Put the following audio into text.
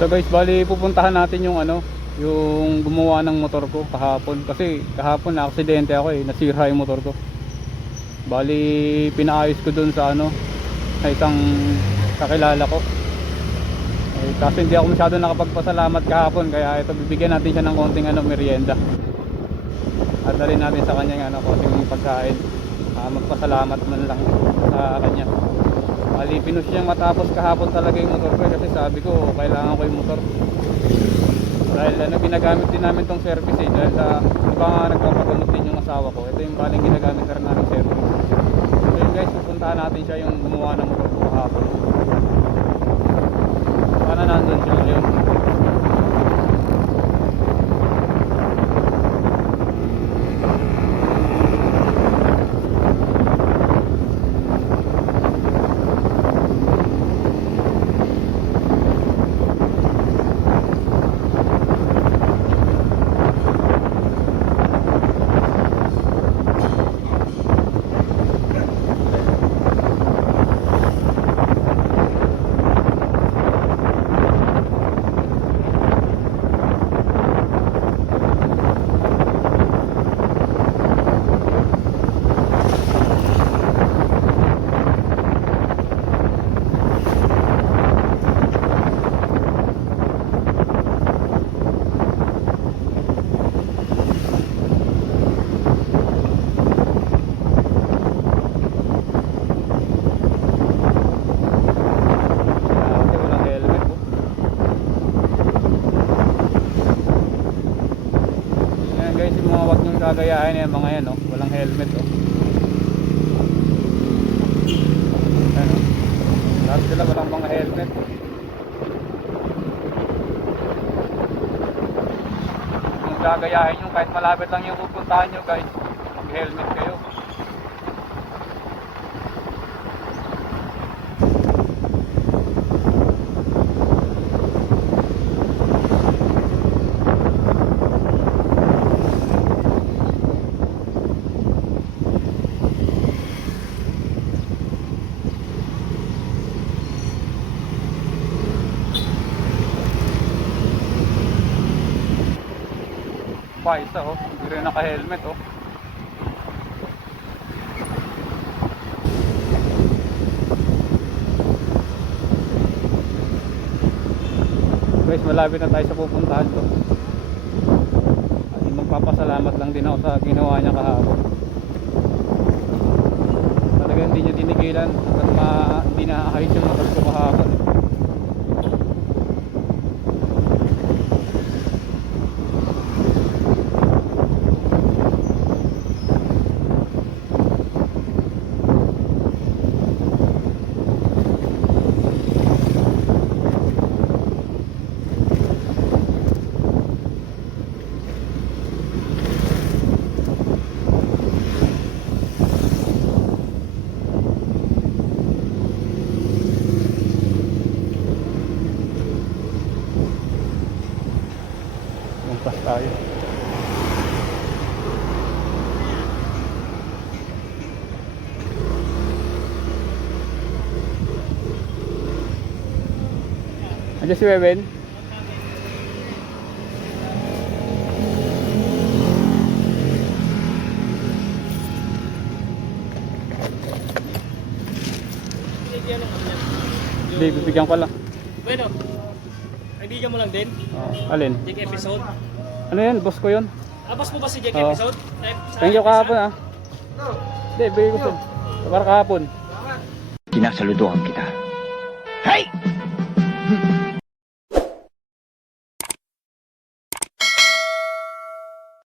Ito guys, bali pupuntahan natin yung yung gumawa ng motor ko kahapon. Kasi kahapon naaksidente ako nasira yung motor ko. Bali pinaayos ko dun sa sa isang kakilala ko. Kasi hindi ako masyado nakapagpasalamat kahapon, kaya ito bibigyan natin siya ng konting merienda. At dalhin natin sa kanya konting pagkain. Magpasalamat man lang sa kanya. Bali pinush niyang matapos kahapon talaga yung motor ko, kasi sabi ko kailangan ko yung motor. Dahil ginagamit din namin tong service dahil sa iba nga nagpapagamot din yung asawa ko. Ito yung baling ginagamit na rin namin service. So yun guys, pupuntahan natin siya yung gumawa ng motor ko kahapon. Sana nandun siya ngayon. Guys, yung mga wag nyong gagayahin yan, mga yan walang helmet lahat sila walang mga helmet. Kung gagayahin nyo, kahit malapit lang yung pupuntahan nyo guys, mag helmet kayo. Pa isa hindi rin naka-helmet Guys, malapit na tayo sa pupuntahan ko. At magpapasalamat lang din ako sa ginawa niya kahapon. Talaga hindi niya tinigilan hanggang hindi na-ahayos yung motor ko kahapon. Lumpas tayo. Andiyan si Wewen. Hindi, bibigyan ko lang. Bueno, kaibigan mo lang din? Alin? Jake episode? Ano yan? Boss ko yun. Boss mo ba si Jake episode? Thank you kahapon Hindi, bigay ko siya. Para kahapon. Sinasaludohan kita. Hey!